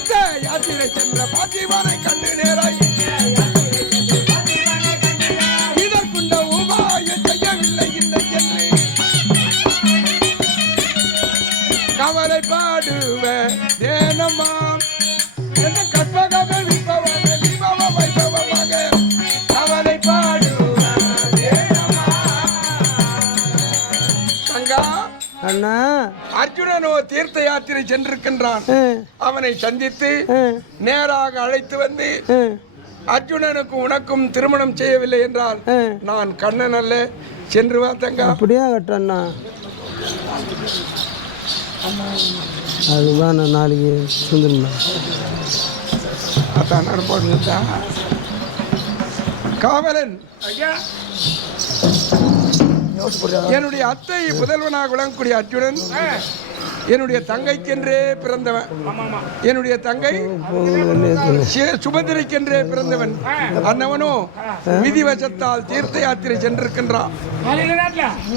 தீர்த்த யாத்திரை சென்ற பாத்திமானை கண்டு நேராய் இதற்குண்ட உபாயம் செய்யவில்லை இல்லை என்று கவலை பாடுவ தேனம்மா என்ன கற்பகமே விபவமே விபவ வைபவமாக கவலை பாடுவ தேனம்மா. தங்கா அண்ணா, அர்ஜுனனோ தீர்த்த யாத்திரை சென்றிருக்கின்றான். அவனை சந்தித்து நேராக அழைத்து வந்து அர்ஜுனனுக்கு உனக்கும் திருமணம் செய்யவில்லை என்றால் நான் கண்ணன் அல்ல, சென்று வா தங்கா. அப்படியே கட்டண்ணா, அதுதான் நான் நாளைக்கு வந்துருந்தேன். அதான் நடப்பா காவலன். என்னுடைய அத்தை புதல்வனாக விளங்கக்கூடிய அர்ஜுனன் என்னுடைய தங்கைக்கென்றே பிறந்தவன். என்னுடைய தங்கை சுபத்திரைக்கென்றே பிறந்தவன். அன்னவனோ விதிவசத்தால் தீர்த்த யாத்திரை சென்றிருக்கின்றான்.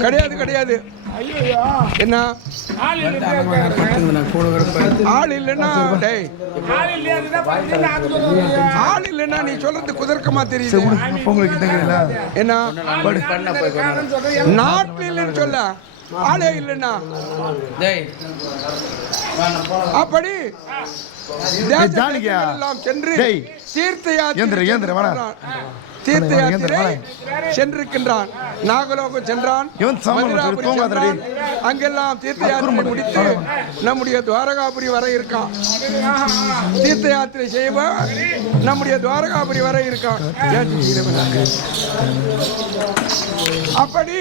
கிடையாது கிடையாது, என்ன ஆள் இல்லைன்னா ஆள் இல்லைன்னா நீ சொல்றது குதர்க்கமா தெரியுது. என்ன நாட்டில் இல்லைன்னு சொல்ல, ஆளே இல்லைன்னா அப்படி எல்லாம் சென்று தீர்த்த யாத்திரை சென்றிருக்கின்றான். நாகலோகம் சென்றான், அங்கெல்லாம் தீர்த்த யாத்திரை முடித்து நம்முடைய துவாரகாபுரி வர இருக்கான். தீர்த்த யாத்திரை செய்வோம், நம்முடைய துவாரகாபுரி வர இருக்கான். அப்படி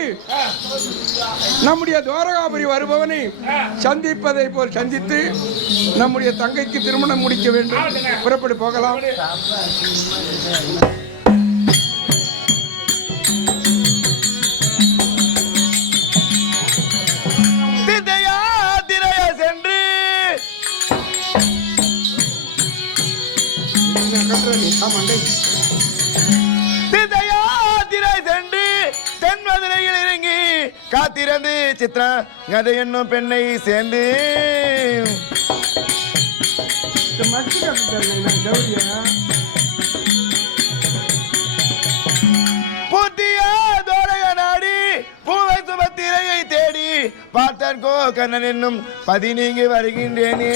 நம்முடைய துவாரகாபுரி வருபவனை சந்திப்பதை போல் சந்தித்து நம்முடைய தங்கைக்கு திருமணம் முடிக்க வேண்டும். புறப்பட்டு போகலாம். தென்மதுரையில் இறங்கி காத்திருந்து சித்ரா கதை என்னும் பெண்ணை சேர்ந்து புத்திய தோழக நாடி பூவை சுபத்திரையை தேடி பார்த்தன் கோ கண்ணன் என்னும் பதி நீங்கி வருகின்றேனே.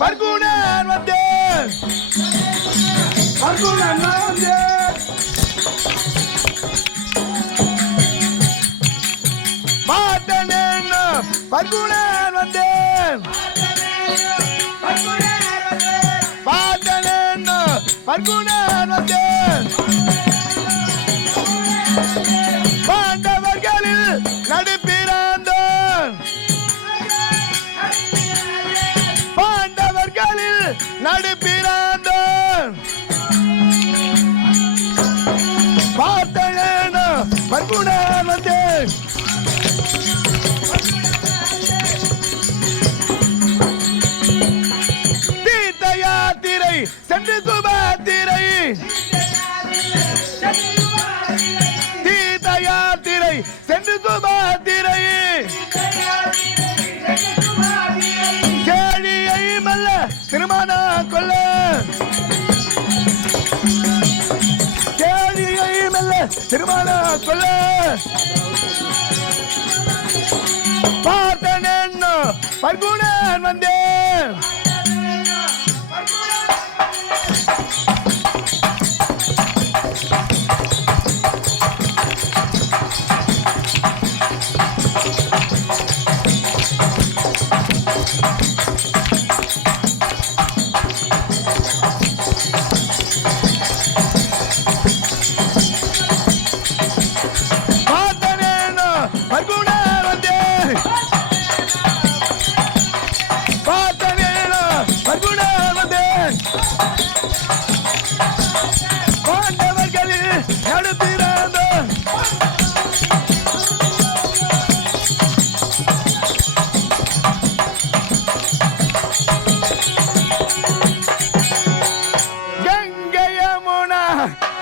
பர்குணன் வந்தேன், பர்குணன் வந்தேன், பார்த்தேன் பர்குணன் வந்தேன், பார்த்தேன் பர்குணன் வந்தேன், பாண்டவர்களில் நடுப்பிறந்தோன், பாண்டவர்களில் நடுப்பிறந்தோன், பார்த்தேன் பர்குணன் வந்தேன். தீர்த்த யாத்திரை சென்று சுபத்திரை, தீர்த்த யாத்திரை சென்று சுபத்திரை, சேழியை மல்ல திருமண கொள்ள, சேழியை மல்ல திருமண கொள்ள, பார்த்தேன் பர்குணன் வந்தேன்.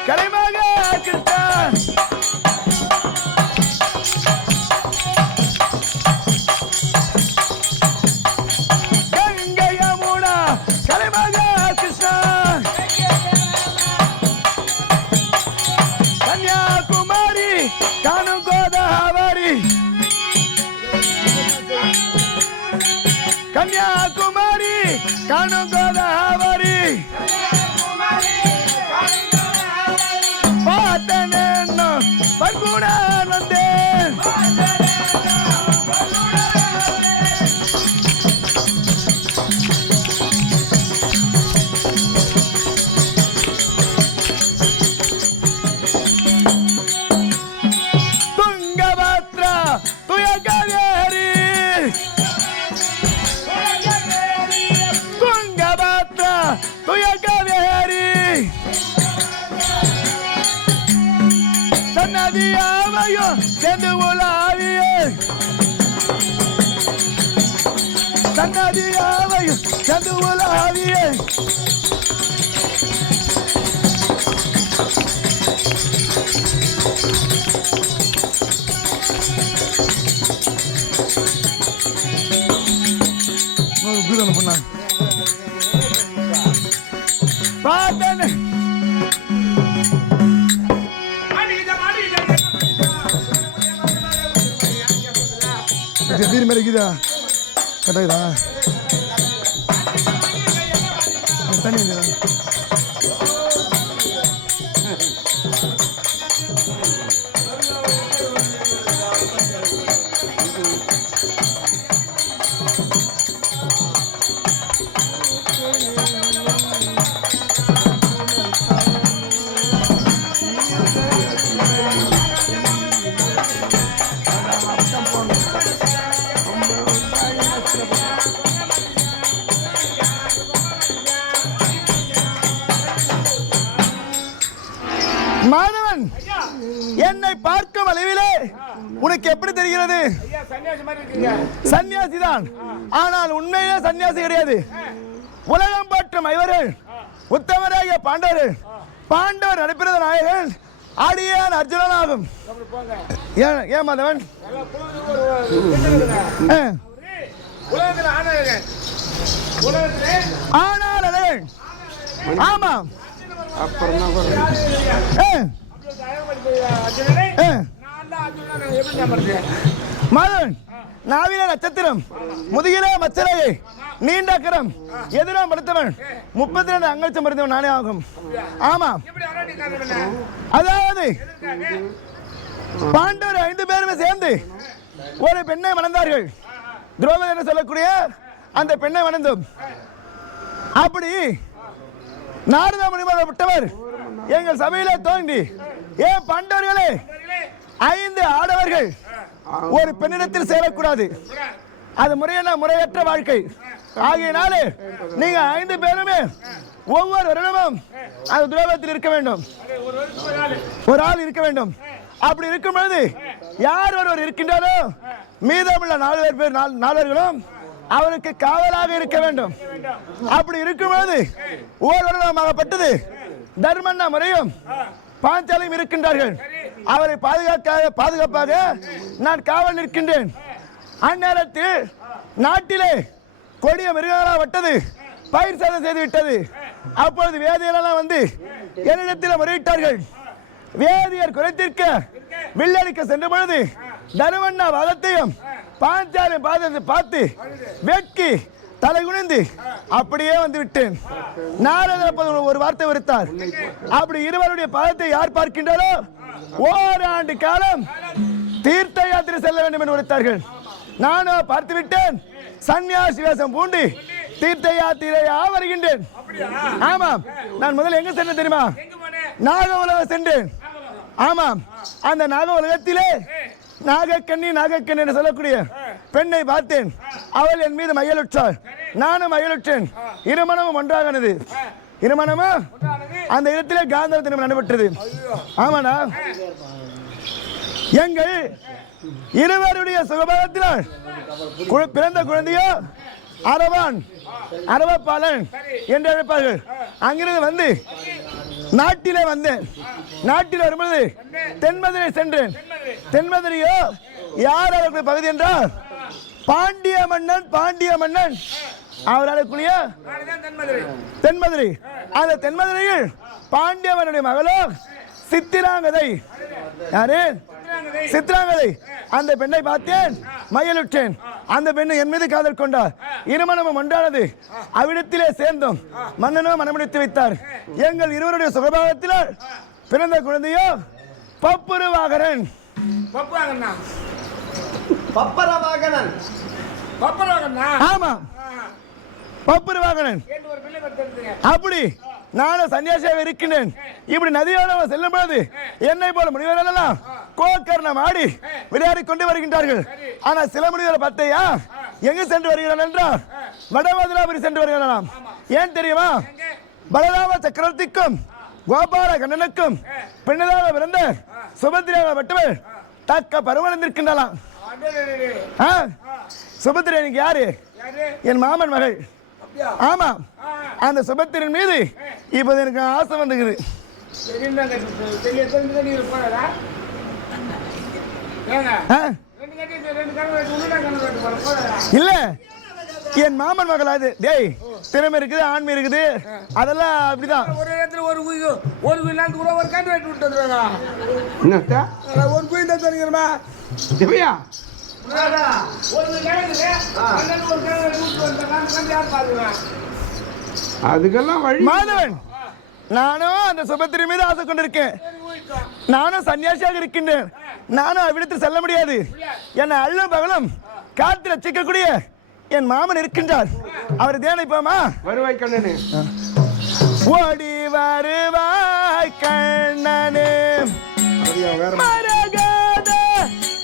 கலைமாக கிருஷ்ணா காணும் கோதாவரி பார்த்தேன் பர்குணான் வந்தேன் துங்கபத்ரா துயகவேரி துங்கபத்ரா துயகவேரி சன்னதியாவையும் சென்று உலாவியே சன்னதியாவையும் சென்று உலாவியே பொண்ணா பார்த்தேன் வீர் மேலே இருக்குதா கரெக்டாகுதா தண்ணி இல்லையா மாணவன் என்னை பார்க்கும் அளவிலே உனக்கு எப்படி தெரிகிறது? சன்னியாசிதான், ஆனால் உண்மையிலே சன்னியாசி கிடையாது. உலகம் பற்றும் ஐவர்கள் உத்தமராகிய பாண்டவர்கள், பாண்டவர் நடைபெறுத நாயகன் அடியான் அர்ஜுனன் ஆகும். ஏன் மாதவன் ஆனால் ஆமாம் மாதவன் நாவில நட்சத்திரம் முதுகில மச்சரையை நீண்ட கரம் எதிராம் படுத்தவன் 32 அங்கச்சம் படுத்தவன் நானே ஆகும். ஆமாம், அதாவது பாண்டவர் 5 பேருமே சேர்ந்து ஒரு பெண்ணை மணந்தார்கள். துரோபதி என்று சொல்லக்கூடிய அந்த பெண்ணை மணந்தோம். அப்படி நாரத முனிவர் எங்கள் சபையில தோன்றி, ஏன் பாண்டவர்களே 5 ஆடவர்கள் ஒரு பெண்ணிடத்தில் சேரக்கூடாது, அது முறையற்ற வாழ்க்கை. ஆகையினாலே நீங்க 5 பேருமே ஒவ்வொரு வருடமும் அந்த துரோகத்தில் இருக்க வேண்டும், ஒரு ஆள் இருக்க வேண்டும். அப்படி இருக்கும் பொழுது யார் ஒருவர் இருக்கின்றாரோ மீதமுள்ள 4 அவருக்கு காவலாக இருக்க வேண்டும். அப்படி இருக்கும் பொழுது ஓர் வருடமாகப்பட்டது தர்மண்ணா முறையும் பாஞ்சாலையும் இருக்கின்றார்கள். அவரை பாதுகாப்பாக நான் காவல் நிற்கின்றேன். அந்நேரத்தில் நாட்டிலே கொடிய மிருகங்களாகப்பட்டது பயிர் சேதம் செய்து விட்டது. அப்பொழுது வேதியெல்லாம் வந்து என்னிடத்தில் முறையிட்டார்கள். வேதியர் குறைத்திருக்க வில்லடிக்க சென்ற பொழுது தர்மண்ணா வாதத்தையும் பாஞ்சாலின் பாதத்தை பார்த்து வெட்கி தலை குனிந்து அப்படியே வந்து விட்டேன். நாரதர் ஒரு வார்த்தை விடுத்தார். அப்படி இருவருடைய பாதத்தை யார் பார்க்கின்றாரோ ஓராண்டு காலம் தீர்த்த யாத்திரை செல்ல வேண்டும் என்று உரைத்தார்கள். நானும் பார்த்து விட்டேன். சன்னியாசி வேஷம் பூண்டு தீர்த்த யாத்திரையா வருகின்றேன். ஆமாம், நான் முதல்ல எங்க சென்றேன் தெரியுமா? நாக உலகம் சென்றேன். ஆமாம், அந்த நாக உலகத்திலே நாகக்கண்ணி என்று சொல்லக்கூடிய பெண்ணை பார்த்தேன். அவள் என் மீது மகிழுற்றாள், நானும் மகிழுற்றேன். இருமணமும் ஒன்றாகனது. இருமணமும் அந்த இடத்திலே காந்தர திருமணம் நடைபெற்றது. ஆமாடா, எங்கள் இருவருடைய சுகபாகத்தினால் பிறந்த குழந்தையோ அரவபாலன் என்று அழைப்பார்கள். அங்கிருந்து வந்து நாட்டிலே வந்தேன். நாட்டில் வரும்போது தென்மதுரை சென்றேன். தென்மதுரையோ யார் அவர்களுடைய பகுதி என்றால் பாண்டிய மன்னன் அவர்களுடைய தென்மதுரை. அந்த தென்மதுரையில் பாண்டியவனுடைய மகளோ சித்திராங்கதை. யாரு? சித்திராங்கதை. அந்த பெண்ணை பார்த்தேன், மகிழுற்றேன். அந்த பெண்ணு என் மீது காதல் கொண்டார். இருமணமும் ஒன்றானது. அவ்விடத்திலே சேர்ந்தோம். மன்னனோ மனமுடித்து வைத்தார். எங்கள் இருவருடைய சுகபாகத்தில் பிறந்த குழந்தையோ பப்புருவாகரன். ஆமா, பப்புருவாகரன். அப்படி நானும் சன்னியாசியாக இருக்கின்றேன். இப்படி நதியோட செல்லும் பொழுது என்னை போல முனிவரெல்லாம் கோக்கர்ணம் ஆடி விளையாடி கொண்டு வருகின்றார்கள். ஆனா சில முனிவரை பார்த்தையா எங்கு சென்று வருகிறான் என்றால் வடமதுராபுரி சென்று வருகிறான். ஏன் தெரியுமா? பலராம சக்கரவர்த்திக்கும் கோபால கண்ணனுக்கும் பெண்ணதாக பிறந்த சுபத்திரியாக மட்டுமே தக்க பருவம் இருக்கின்றலாம். சுபத்திரி எனக்கு யாரு? என் மாமன் மகள். ஆமா, அந்த சுபத்திரின் மீது இப்போது எனக்கு ஆசை வந்துக்குது. இல்ல, என் மாமன் மகள் அது. டேய், திறமை இருக்குது, ஆண்மை இருக்குது, அதெல்லாம் அப்படிதான். ஒரு இடத்துல ஒரு கூட ஒரு கண்டு வெட்டி விட்டு ஒரு குயின் தான் தெரியுமா? திவ்யா அதுக்கெல்லாம் வழி. மாதவன், நானும் அந்த சுபத்திரி மீது ஆசை கொண்டிருக்கேன். நானும் சன்னியாசியாக இருக்கின்றேன். நானும் அவ்விடத்தில் செல்ல முடியாது. என்னை அள்ளும் பகலும் காத்து ரசிக்கக்கூடிய என் மாமன் இருக்கின்றார். அவர் தியானிப்போமா? வருவாய் கண்ணனே, ஓடி வருவாய் கண்ணனே, மரகத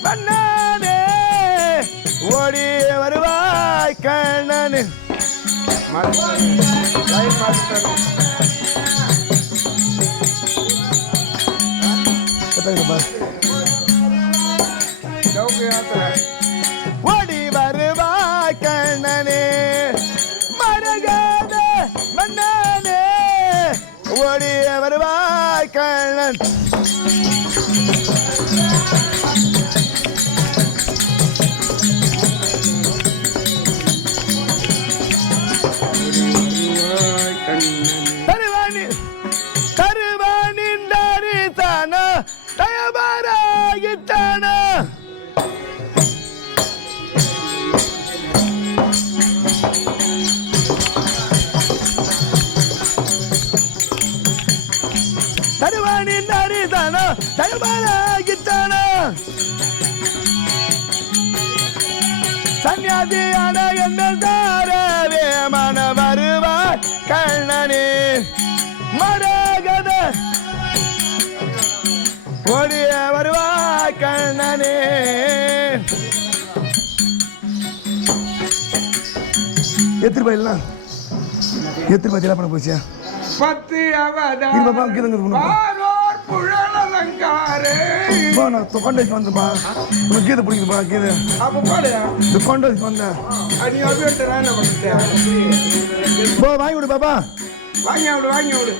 வண்ணனே, ஓடி வருவாய் கண்ணனே. ஓடி வருவாய் கண்ணனே, மரகத மன்னனே, ஓடி வருவாய் கண்ணன். தருவானின் தரிசன தயவராகித்தன. தருவானின் தரிசன தயவராகித்தன. சன்னியாசியான எங்கள் தாரவே மன வருவாய் கண்ணனே, மரகத ஓடிய வருவாய் கண்ணனே. எத்தனை ரூபாய் பண்ண போச்சியா? 10 கொண்டாச்சு வந்துப்பா, கீதை பிடிக்குதுப்பா. கீதை அப்ப பாடுயா இந்த கொண்டாச்சு வந்தேன். நீ அப்படியே என்ன பண்ணுறேன்? போ வாங்கி விடு பாப்பா, வாங்கி விடு வாங்கி விடு.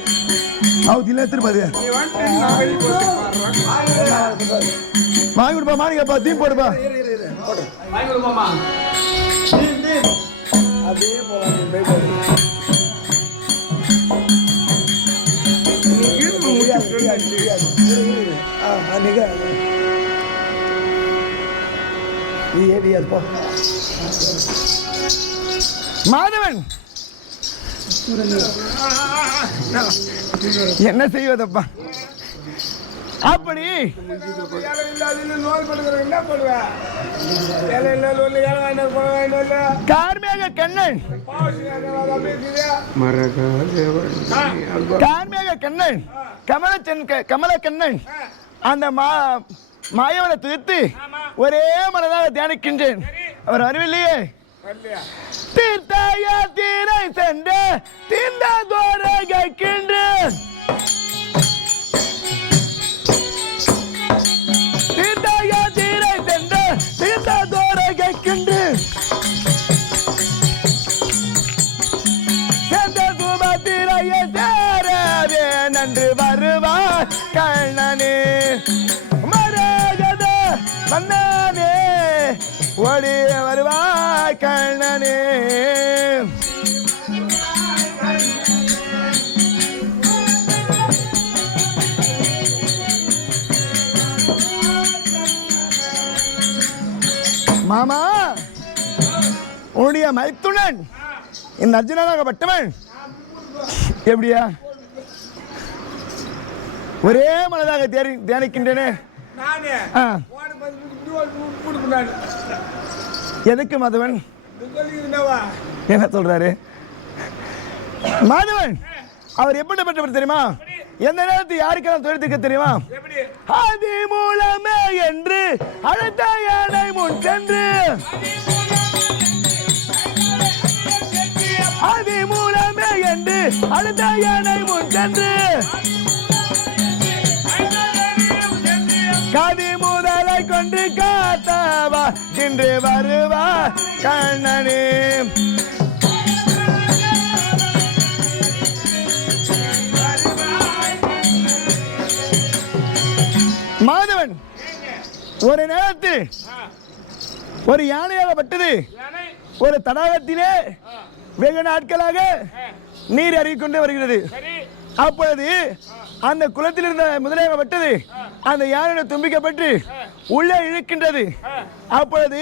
அவுத்து இல்லை திருப்பாது. நீ வந்துட்டு நான் வெளியே போட்டு பாடுறேன். வாங்கி விடுப்பா, மாணிக்கப்பா, தீம் போடுப்பா. வாங்கி விடுப்பாமா. அதே போல மாதவன், என்ன செய்வதப்பா? அப்படி கார்மேக கண்ணன், கார்மேக கண்ணன், கமல கண்ணன் அந்த மாயவனை துதித்து ஒரே மனதாக தியானிக்கின்றேன். அவர் அறிவில்லையே. தீர்த்தாயா தீரை சென்ற தீர்ந்த தோர கேட்கின்றேன். தீர்த்தாயா தீரை சென்ற தீர்ந்த தோர கேட்கின்றேன். சேர்ந்த சுபத்திரையை சேரவே நன்று வருவார் கண்ணனே, மரகத மன்னனே, ஓடி வருவாய் கண்ணனே. மாமா உன்னுடைய மைத்துனன் இந்த அர்ஜுனனாகப்பட்டவன் எப்படியா ஒரே மனதாக தியானிக்கின்றேனே. எதுக்கு மாதவன் என்ன சொல்றாரு? மாதவன் அவர் எப்படிப்பட்டவர் தெரியுமா? எந்த நேரத்தில் யாருக்கெல்லாம் துயரத்திற்கு தெரியுமா? ஆதி மூலமே என்று அழைத்த யானை முன் சென்று, ஆதி மூலமே என்று அழைத்த யானை முன் சென்று, காதி முதலை கொண்டு காத்தவா இன்று வருவா கண்ணனே. மாதவன் ஒரு நேரத்தில் ஒரு யானையாகப்பட்டது ஒரு தடாகத்திலே வெகு நாட்களாக நீர் அறிவிக்கொண்டே வருகிறது. அப்பொழுது அந்த குளத்தில் இருந்த முதலையாகப்பட்டது அந்த யானையை தும்பிக்கப்பட்டு உள்ளே இழுக்கின்றது. அப்பொழுது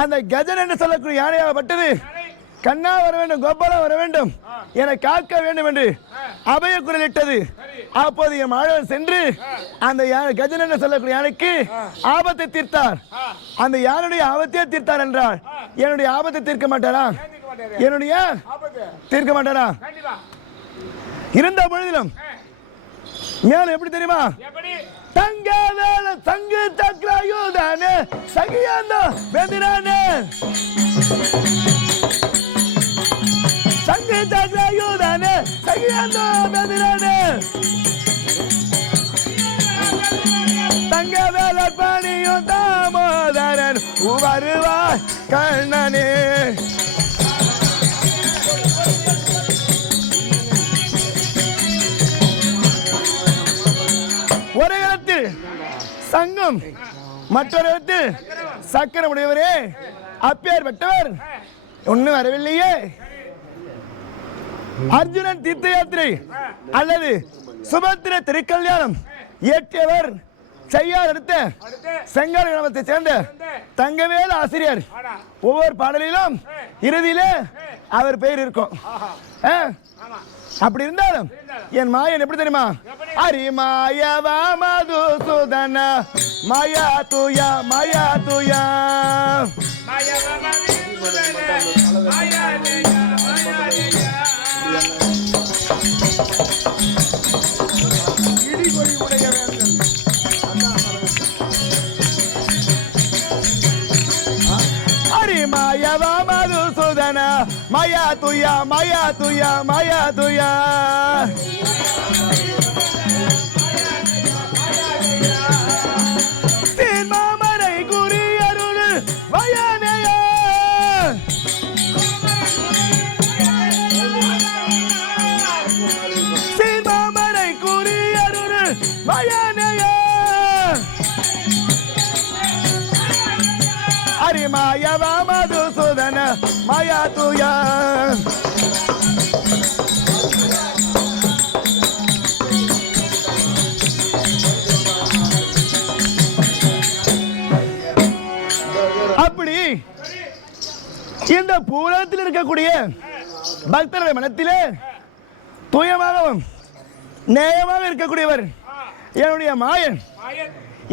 அந்த கஜன் என்று சொல்லக்கூடிய யானையாகப்பட்டது கண்ணா வர வேண்டும், கோபாலா வர வேண்டும், என காக்க வேண்டும் என்று அபய குரலிட்டது. அப்போது என் மாணவன் சென்று அந்த கஜன் என்று சொல்லக்கூடிய யானைக்கு ஆபத்தை தீர்த்தார். அந்த யானுடைய ஆபத்தையே தீர்த்தார் என்றால் என்னுடைய ஆபத்தை தீர்க்க மாட்டாரா? என்னுடைய தீர்க்க மாட்டாரா? இருந்த பொழுதிலும் மேலும் எப்படி தெரியுமா? தங்க வேல தங்கு சக்கராயுதானே சகியாந்தோ வெதிரானே, சங்கு சக்கராயுதானே சகியாந்தோ வெதிரானே, தங்க வேல பணியும் தாமோதரன் வருவாய் கண்ணனே. ஒரு இடத்தில் சங்கம், மற்றொரு இடத்தில் சக்கரம் உடையவரே, அப்பேர் பெற்றவர் ஒன்னும் வரவில்லையே. அர்ஜுனன் தீர்த்த யாத்திரை அல்லது சுபத்திர திருக்கல்யாணம் இயற்றியவர் செய்யார் அடுத்த செங்கார கிராமத்தை சேர்ந்த தங்கவேல் ஆசிரியர். ஒவ்வொரு பாடலிலும் இறுதியிலே அவர் பெயர் இருக்கும். அப்படி இருந்தாலும் என் மாயன் எப்படி தெரியுமா? அரி மாயவா மதுசூதன மாயா துயா மாயா துயா, அரி மாயவா மதுசூதன மாயா துயா மாயா துயா மாயா துயா, தீன் மாமரை குறி அருள் வயனைய, தீன் மாமரை குறி அருள் வயனைய, அரி மாயவா மதுசூதன மாயா துயா. அப்படி இந்த பூரத்தில் இருக்கக்கூடிய பக்தருடைய மனத்திலே தூயமாகவும் நேயமாக இருக்கக்கூடியவர் என்னுடைய மாயன்.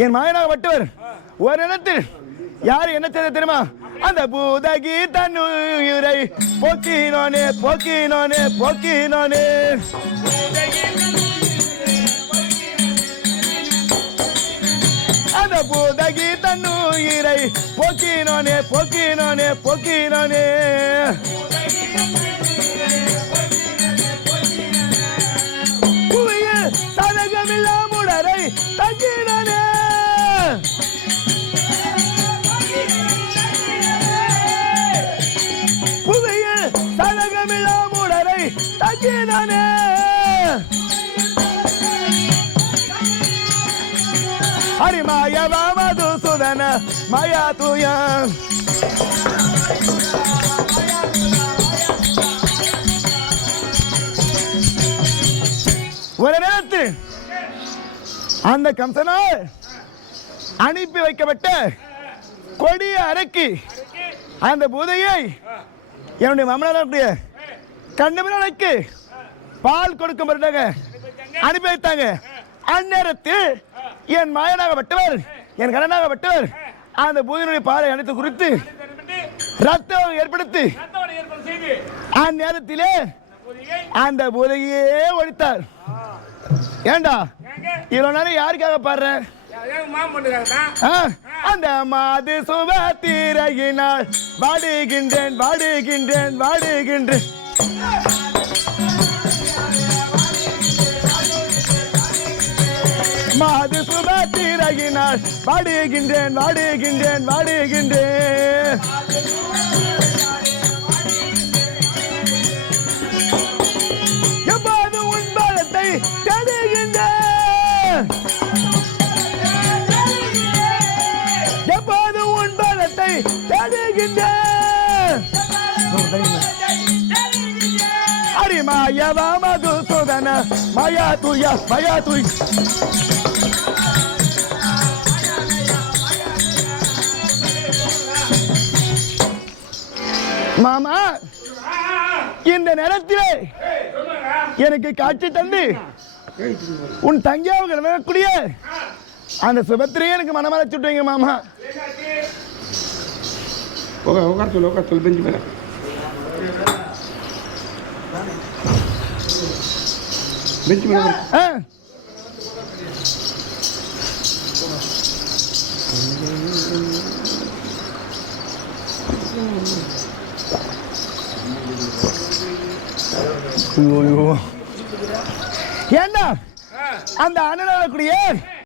என் மாயனாகப்பட்டவர் ஒரு இடத்தில் யார் என்ன செய்த தெரியுமா? அந்த பூதகி தன்னுயிரை போக்கினோனே போக்கினோனே போக்கினோனே, அந்த பூதகி தன்னுயிரை போக்கினோனே போக்கினோனே போக்கினோனே, புவியில் சதகமில்லா முடரை தங்கினோனே, புவியில் சதகமில்லா முடரை தங்கினோனே, ஹரி மாயவா மதுசூதன மாயா துயா. ஒரு நேரத்தில் அந்த கம்சனால் அனுப்பி வைக்கப்பட்ட கொடிய அரக்கி அந்த பூதையை என்னுடைய மாமனார் கண்ணபிரானுக்கு பால் கொடுக்கும் பொருட்டாக அனுப்பி வைத்தாங்க. அந்நேரத்தில் என் மாயனாகப்பட்டவர் என் கணனாகப்பட்டவர் அந்த பூதனுடைய பாலை அனைத்து குறித்து ரத்தம் ஏற்படுத்தி அந்நேரத்திலே அந்த பூதையே ஒழித்தார். ஏண்டா இவ்வளவு நேரம் யாருக்காக பாடுற? அந்த மாது சுபத்திரையினால் வாடுகின்றேன் வாடுகின்றேன் வாடுகின்றேன். மாது சுபத்திரையினால் வாடுகின்றேன் வாடுகின்றேன் வாடுகின்றேன். எப்போது உன் பலத்தை தேடுகின்றேன், எப்போது உன் பலத்தை தேடுகின்றேன். அடி மாயவா மதுசூதன மாயா துயா மாயா துய். மாமா இந்த நேரத்திலே எனக்கு காட்சி தந்து உன் தங்கியாவுக்கு நடக்கக்கூடிய அந்த சுபத்திரையே எனக்கு மனமலைச்சு விட்டுவீங்க மாமா. உட்கார சொல்லு பெஞ்சு மேல பெஞ்சு மேல. ஏண்டா அந்த அண்ணன்